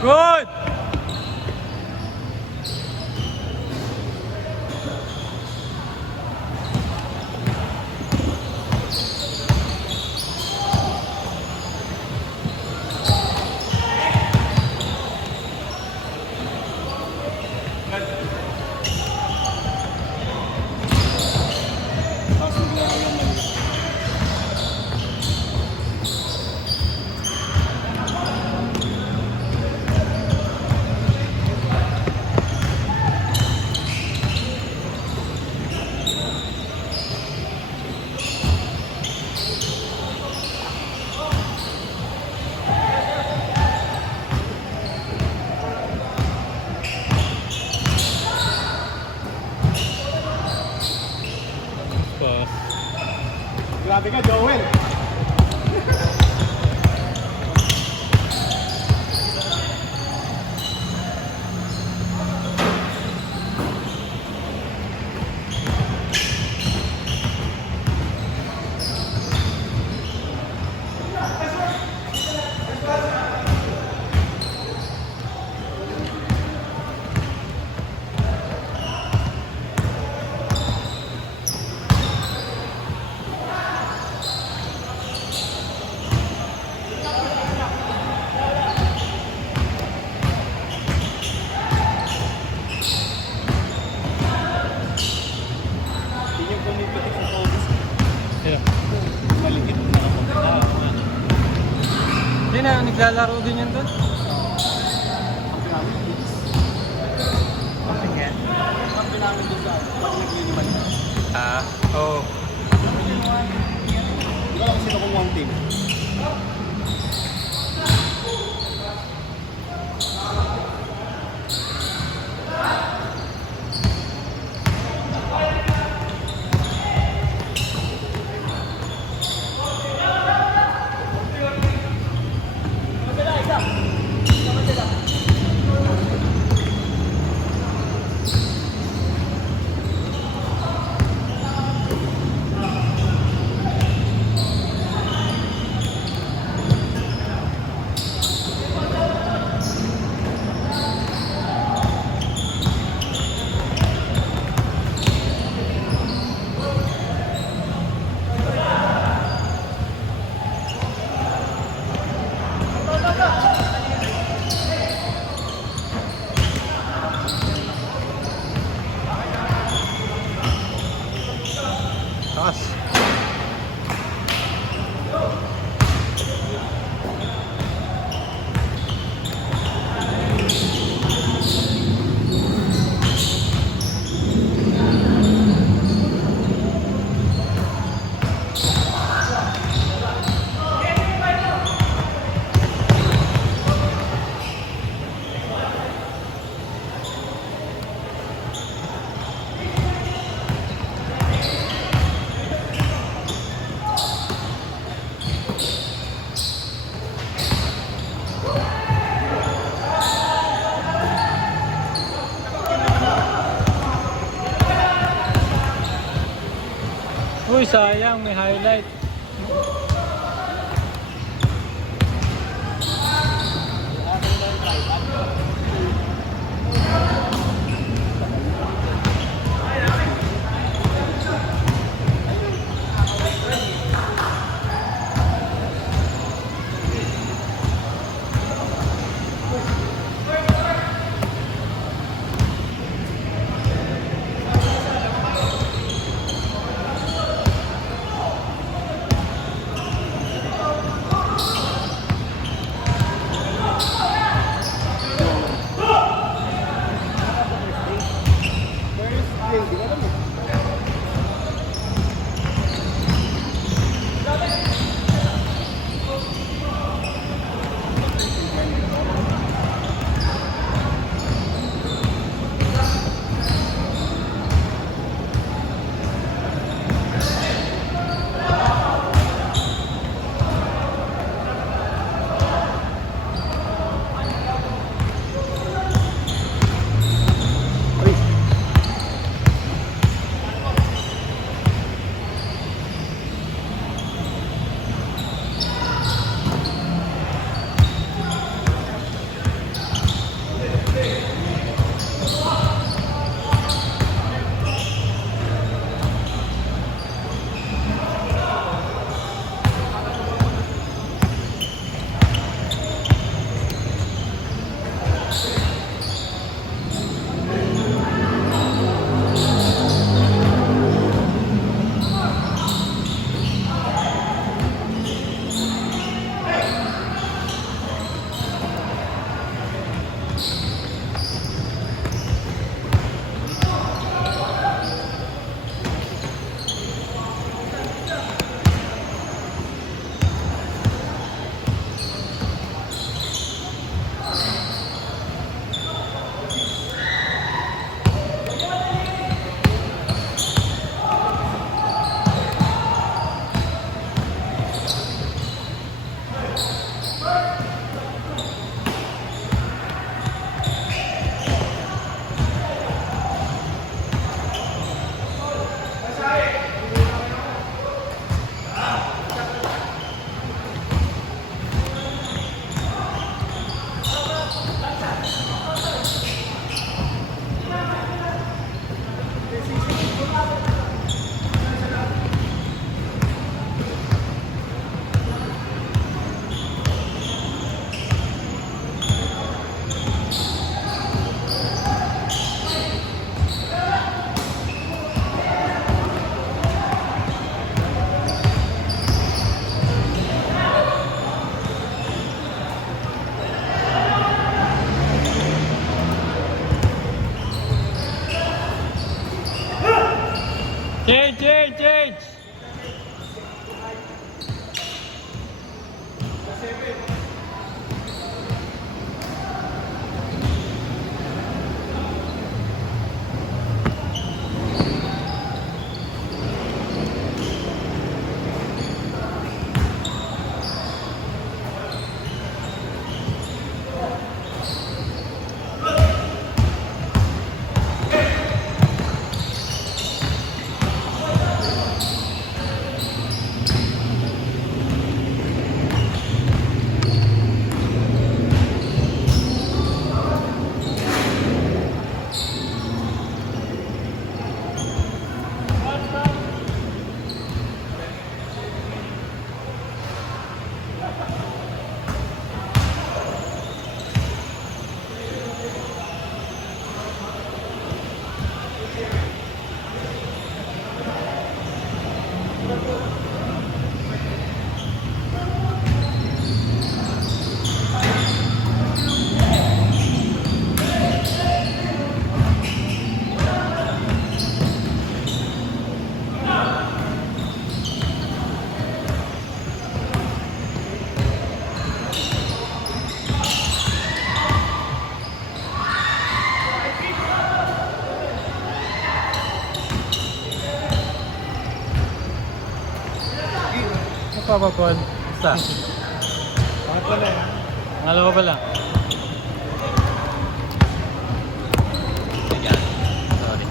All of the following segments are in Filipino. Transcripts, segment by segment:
Good! Grabe ka, Joel. Hindi na, naglalaro din yan doon. Oo. Di ba lang sila kung one team? Taas. Uy, sayang, may highlight. Papa Paul. Basta. Bakit wala eh? Pangalawa pa lang. Sige. Sorry.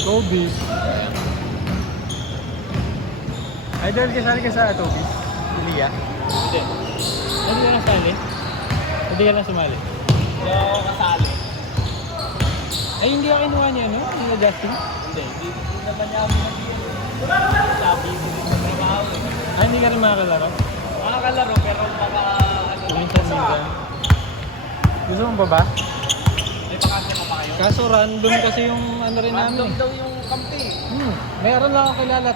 Toby. Idol, kasali ka sa Toby? Hindi ah. Hindi. Hindi ka nasali? Hindi ka lang sumali? Hindi ako kasali. Ay, hindi ka kinuha niya, no? Hindi na Justin? Hindi naman niya ako mag-iyan. Sabi ko din sa trabaho eh. Ah, hindi ka rin makakalaro? Makakalaro pero baka ano Minsan-minsan. Gusto mo ba ba? may pakante ka pa kayo? Kaso random kasi yung ano rin namin. Random daw yung kampi. Meron lang ako kilala,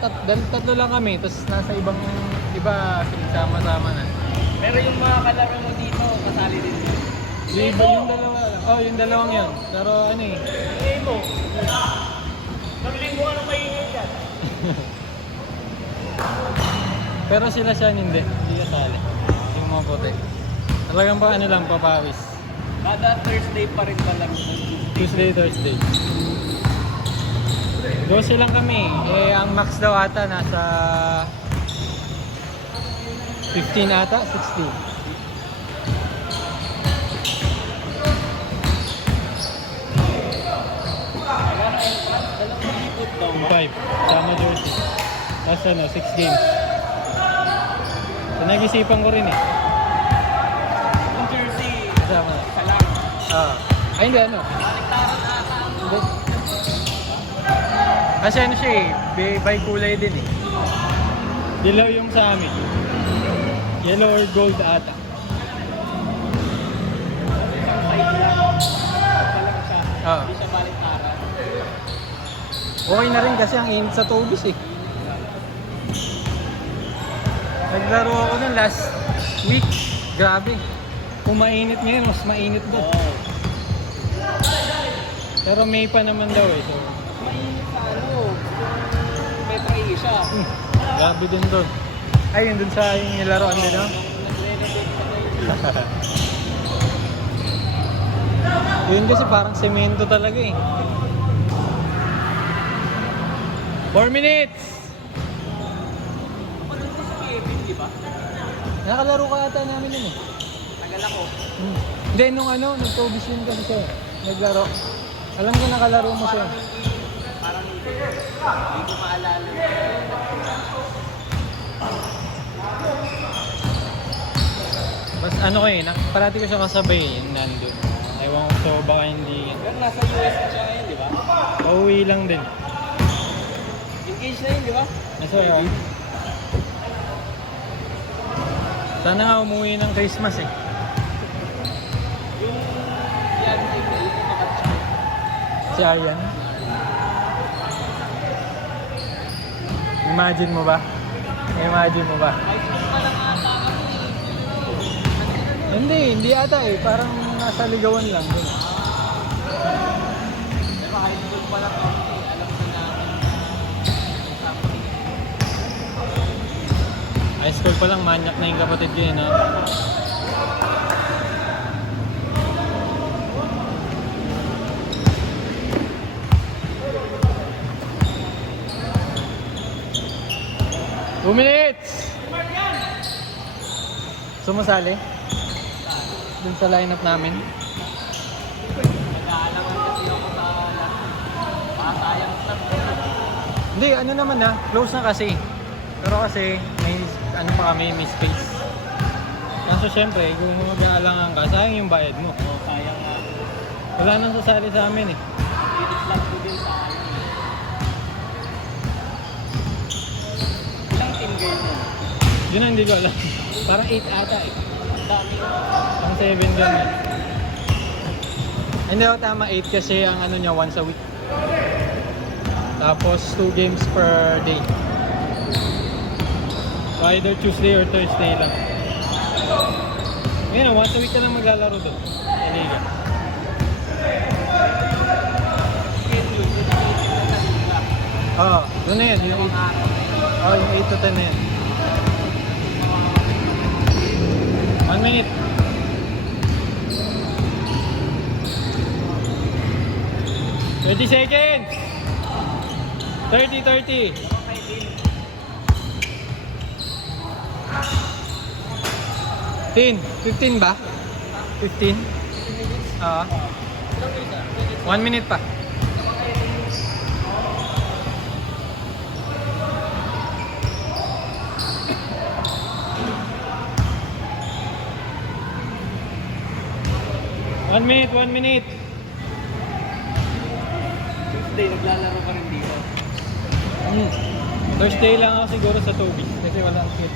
tatlo lang kami, tapos nasa ibang, iba, pinagsama-sama na. Pero yung mga kalaro mo dito, kasali din dito. Yung dalawa lang. Oh, yung dalawang yun. Pero ano eh. Hey mo, naglinggo ka na maingay dyan. Pero sila siya hindi. Hindi kasali. Yung mga puti. Talagang pa ano lang, papawis. Kada Thursday pa rin palaro mo. Tuesday, Thursday. 12 lang kami. Eh, ang max daw ata nasa 15 ata, 16. Dalawang ikot daw Yung ba? 5. Sama jersey. Tapos ano, 6 games. So, nag-isipan ko rin eh. Yung jersey, Kasama. isa lang. Ay, hindi ano. Baliktaran ata ang Hindi. Kasi ano siya eh, by kulay din eh. Dilaw yung sa amin. Yellow or gold ata. isang side lang. Isa lang siya. Ah. Hindi siya baliktaran. Okay na rin kasi ang init sa Tobis eh. Naglaro ako ng last week. Grabe. Kung mainit ngayon, mas mainit doon. Oo. Pero May pa naman daw eh. So, Mainit sa ano, Metro Asia. grabe din doon. Ay, yun doon sa yung nilaroan din, no? Nag-renovate pa na yun. Yun kasi parang semento talaga eh. 4 minutes! Ano ito sa Kevin, di ba? Nakalaro ka ata namin yun eh. Tagal ako. Hindi, nung ano, nag-Tobis yun kasi siya eh. Naglaro. Alam ko nakalaro mo siya. Parang hindi ko maalala. Bas ano ko eh, parati ko siya kasabay eh, yung nandun. Ewan ko so baka hindi. Pero nasa US na siya ngayon, di ba? Pauwi lang din. Engaged na yun, di ba? Nasa yun. Sana nga umuwi ng Christmas eh. Yung yan, yung nakatsa. Si Aryan. Imagine mo ba? Imagine mo ba? High school pa lang ata kami. Hindi ata eh. Parang nasa ligawan lang. Dun. Pero high school pa lang kami. Alam ko na something. High school pa lang, manyak na yung kapatid ko yun ha. minutes! Sumasali? Dun sa lineup namin? Nag-aalangan kasi ako sa lahat. Pasayang lang. Hindi, ano naman na, close na kasi. Pero kasi, may, ano pa kami, may space. Kaso syempre, kung mag-aalangan ka, sayang yung bayad mo. Oo, sayang nga. Wala nang sasali sa amin eh. Pilit lang ko din sa akin. Ilang team game mo? Yun ang hindi ko alam. Parang 8 ata eh. Ang dami. Pang 7 din eh. Hindi ako tama, 8 kasi ang ano niya once a week. Tapos 2 games per day. So either Tuesday or Thursday lang. Ngayon, once a week ka lang maglalaro doon. Sa Liga. Schedule, doon ang meeting na sa liga. Oo, doon na yan. Yung Dalawang araw na yun. yung 8 to 10 na yan. 1 minute. 20 seconds. 30, 30. 15 ba? 15? Oo. 1 minute pa. One minute. Tuesday, naglalaro pa rin dito. Thursday lang ako siguro sa tubig kasi wala akong kit.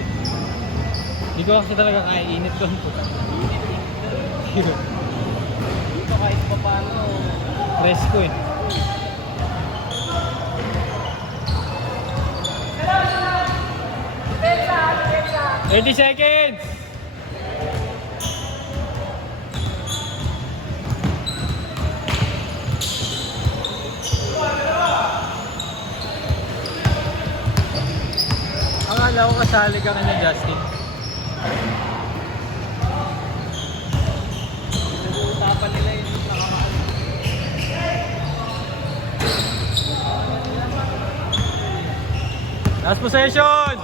Hindi ko kasi talaga kaya init doon po. Dito kahit pa paano. Rest ko eh. Thirty seconds! Akala ko kasali ka kanya Justin. Nag-uusapan nila yung nakakaano. Last possession!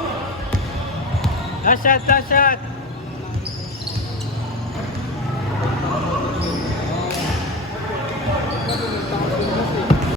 Last shot!